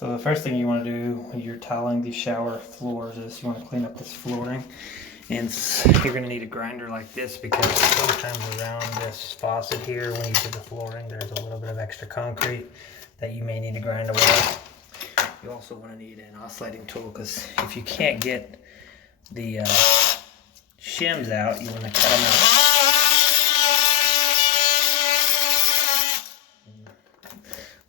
So the first thing you want to do when you're tiling these shower floors is you want to clean up this flooring. And you're going to need a grinder like this because sometimes around this faucet here when you do the flooring there's a little bit of extra concrete that you may need to grind away. You also want to need an oscillating tool because if you can't get the shims out, you want to cut them out.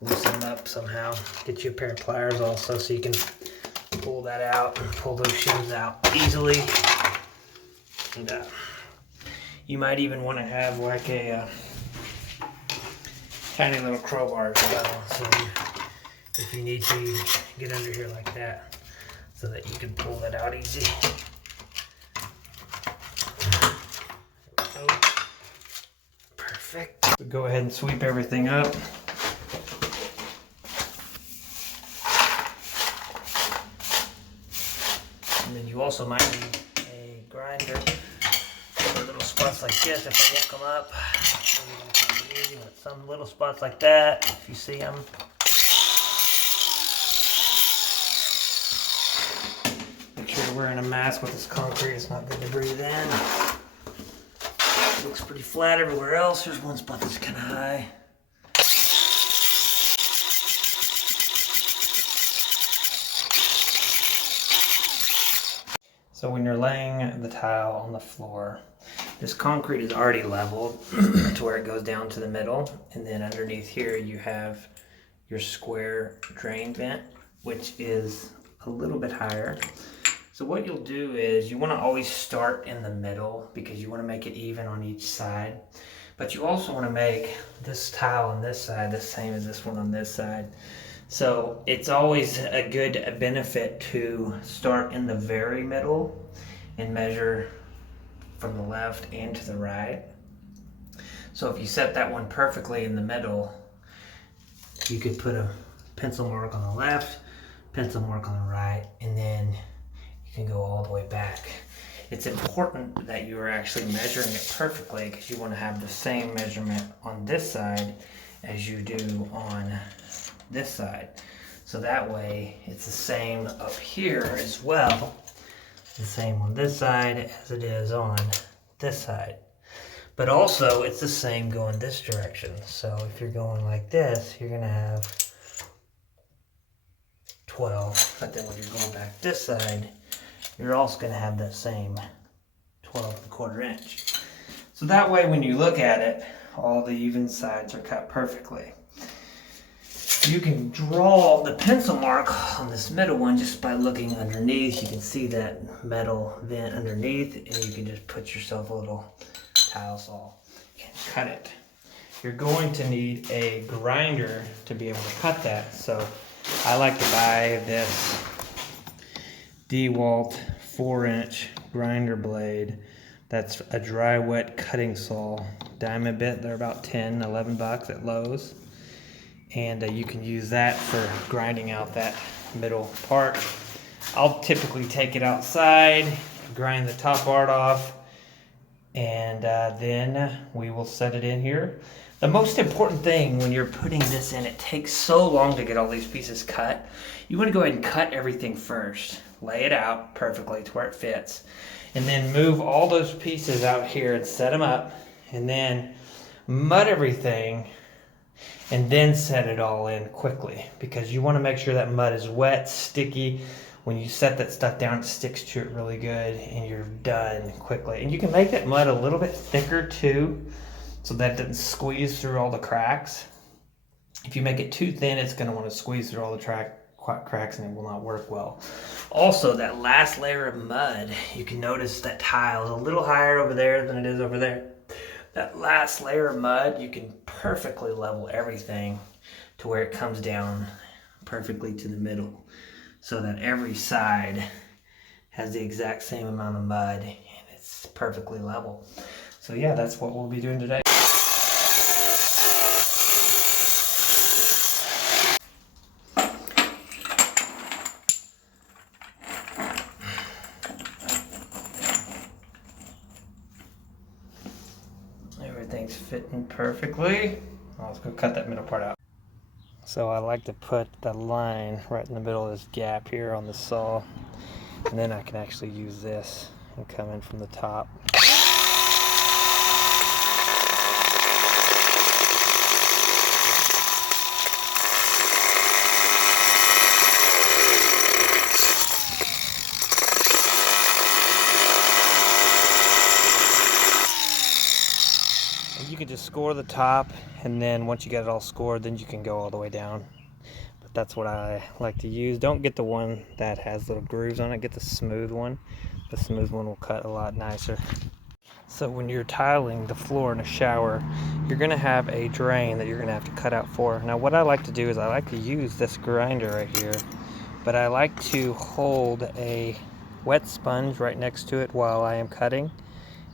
Loosen them up somehow. Get you a pair of pliers also so you can pull that out and pull those shims out easily. And you might even want to have like a tiny little crowbar as well. So if you need to, you get under here like that so that you can pull that out easy. Perfect. So go ahead and sweep everything up. And then you also might need a grinder for little spots like this if they won't come up. But some little spots like that, if you see them. Make sure you're wearing a mask with this concrete. It's not good to breathe in. It looks pretty flat everywhere else. There's one spot that's kind of high. So when you're laying the tile on the floor, this concrete is already leveled to where it goes down to the middle. And then underneath here you have your square drain vent, which is a little bit higher. So what you'll do is you want to always start in the middle because you want to make it even on each side. But you also want to make this tile on this side the same as this one on this side. So it's always a good benefit to start in the very middle and measure from the left and to the right. So if you set that one perfectly in the middle, you could put a pencil mark on the left, pencil mark on the right, and then you can go all the way back. It's important that you are actually measuring it perfectly because you want to have the same measurement on this side as you do on this side. So that way it's the same up here as well. The same on this side as it is on this side. But also it's the same going this direction. So if you're going like this, you're going to have 12. But then when you're going back this side, you're also going to have that same 12¼ inch. So that way when you look at it, all the even sides are cut perfectly. You can draw the pencil mark on this middle one just by looking underneath. You can see that metal vent underneath, and you can just put yourself a little tile saw and cut it. You're going to need a grinder to be able to cut that. So I like to buy this DeWalt 4-inch grinder blade. That's a dry wet cutting saw. Diamond bit, they're about $10–11 at Lowe's. And you can use that for grinding out that middle part. I'll typically take it outside, grind the top part off, and then we will set it in here. The most important thing when you're putting this in, it takes so long to get all these pieces cut. You want to go ahead and cut everything first. Lay it out perfectly to where it fits. And then move all those pieces out here and set them up. And then mud everything. And then set it all in quickly because you want to make sure that mud is wet, sticky. When you set that stuff down, it sticks to it really good and you're done quickly. And you can make that mud a little bit thicker too so that it doesn't squeeze through all the cracks. If you make it too thin, it's going to want to squeeze through all the cracks and it will not work well. Also, that last layer of mud, you can notice that tile is a little higher over there than it is over there. That last layer of mud, you can perfectly level everything to where it comes down perfectly to the middle so that every side has the exact same amount of mud and it's perfectly level. So yeah, that's what we'll be doing today. Everything's fitting perfectly. Let's go cut that middle part out. So I like to put the line right in the middle of this gap here on the saw, and then I can actually use this and come in from the top. You can just score the top, and then once you get it all scored, then you can go all the way down. But that's what I like to use. Don't get the one that has little grooves on it, get the smooth one. The smooth one will cut a lot nicer. So when you're tiling the floor in a shower, you're gonna have a drain that you're gonna have to cut out for. Now what I like to do is I like to use this grinder right here, but I like to hold a wet sponge right next to it while I am cutting.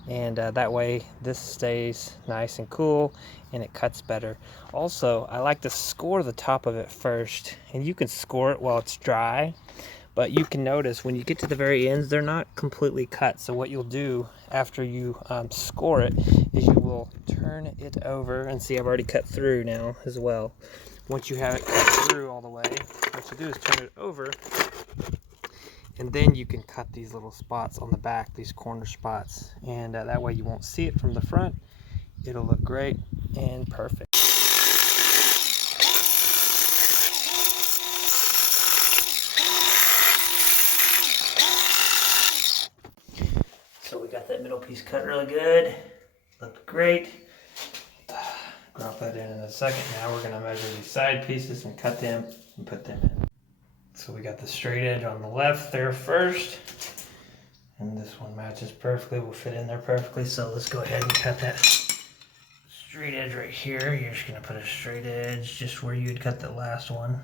And that way this stays nice and cool and it cuts better. Also, I like to score the top of it first, and you can score it while it's dry, but you can notice when you get to the very ends, they're not completely cut. So what you'll do after you score it is you will turn it over, and see I've already cut through now as well. Once you have it cut through all the way, what you do is turn it over, and then you can cut these little spots on the back, these corner spots, and that way you won't see it from the front. It'll look great and perfect. So we got that middle piece cut really good. Looked great. Drop that in a second. Now we're gonna measure these side pieces and cut them and put them in. So we got the straight edge on the left there first, and this one matches perfectly, will fit in there perfectly. So let's go ahead and cut that straight edge right here. You're just gonna put a straight edge just where you'd cut the last one.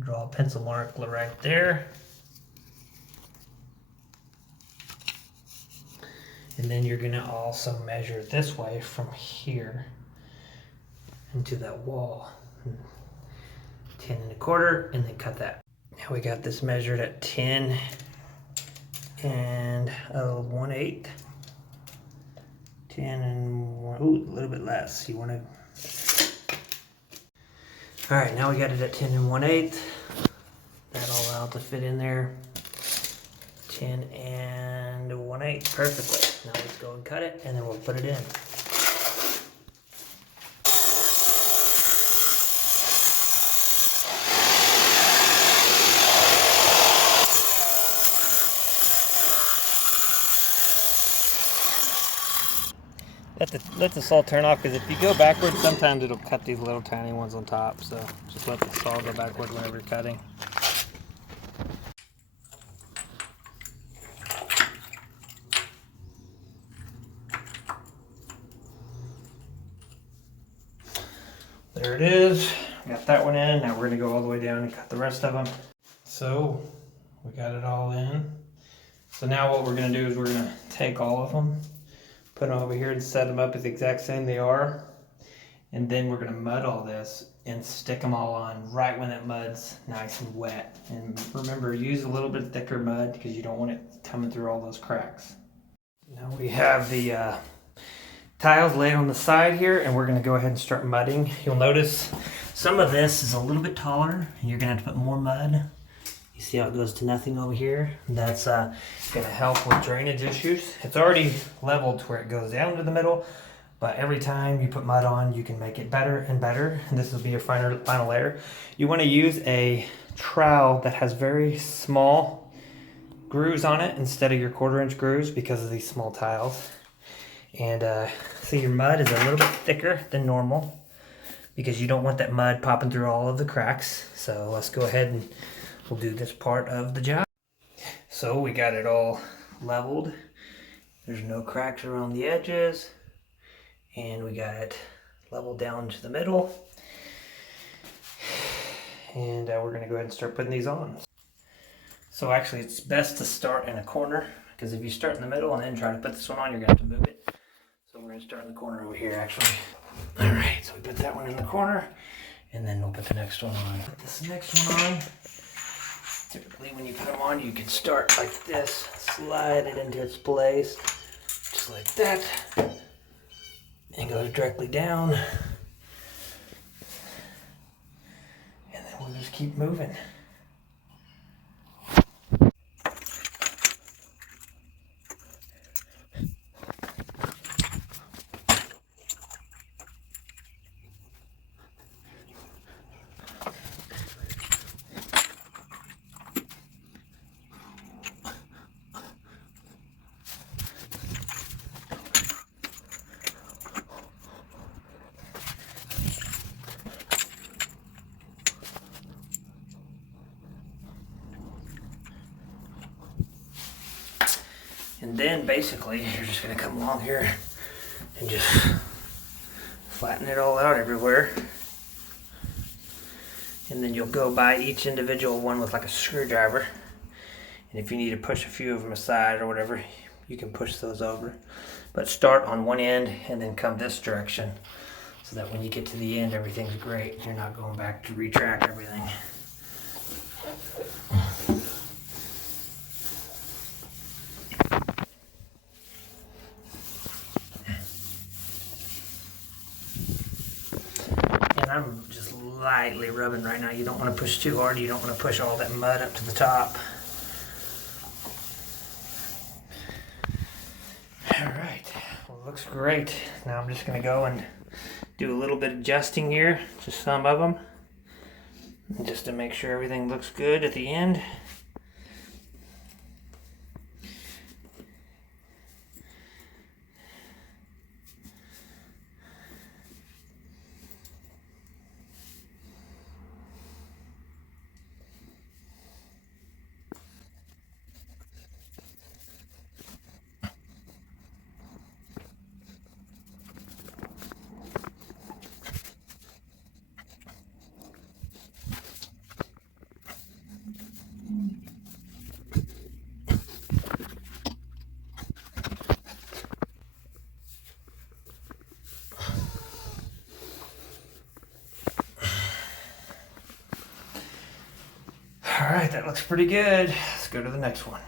Draw a pencil mark right there. And then you're gonna also measure this way from here into that wall. 10 1/4, and then cut that. Now we got this measured at 10 1/8. 10 and 1, ooh, a little bit less. You want to. All right, now we got it at 10 1/8. That'll allow it to fit in there. 10 1/8, perfectly. Now let's go and cut it, and then we'll put it in. Let the saw turn off, because if you go backwards, sometimes it'll cut these little tiny ones on top. So just let the saw go backwards whenever you're cutting. There it is. Got that one in. Now we're gonna go all the way down and cut the rest of them. So we got it all in. So now what we're gonna do is we're gonna take all of them, put them over here and set them up as the exact same they are. And then we're gonna mud all this and stick them all on right when that mud's nice and wet. And remember, use a little bit thicker mud because you don't want it coming through all those cracks. Now we have the tiles laid on the side here, and we're gonna go ahead and start mudding. You'll notice some of this is a little bit taller, and you're gonna have to put more mud. You see how it goes to nothing over here? That's gonna help with drainage issues. It's already leveled to where it goes down to the middle, but every time you put mud on, you can make it better and better. And this will be your final layer. You wanna use a trowel that has very small grooves on it instead of your 1/4 inch grooves, because of these small tiles. And see, your mud is a little bit thicker than normal because you don't want that mud popping through all of the cracks. So let's go ahead and we'll do this part of the job. So we got it all leveled. There's no cracks around the edges. And we got it leveled down to the middle. And we're gonna go ahead and start putting these on. So actually it's best to start in a corner, because if you start in the middle and then try to put this one on, you're gonna have to move it. So we're gonna start in the corner over here actually. All right, so we put that one in the corner, and then we'll put the next one on. Put this next one on. Typically when you put them on, you can start like this, slide it into its place, just like that, and go directly down. we'll just keep moving. And then basically you're just gonna come along here and just flatten it all out everywhere. And then you'll go by each individual one with like a screwdriver. And if you need to push a few of them aside or whatever, you can push those over. But start on one end and then come this direction so that when you get to the end, everything's great. You're not going back to retract everything. And I'm just lightly rubbing right now. You don't want to push too hard. You don't want to push all that mud up to the top. All right, well, looks great. Now I'm just going to go and do a little bit of adjusting here, just some of them, just to make sure everything looks good at the end. All right, that looks pretty good. Let's go to the next one.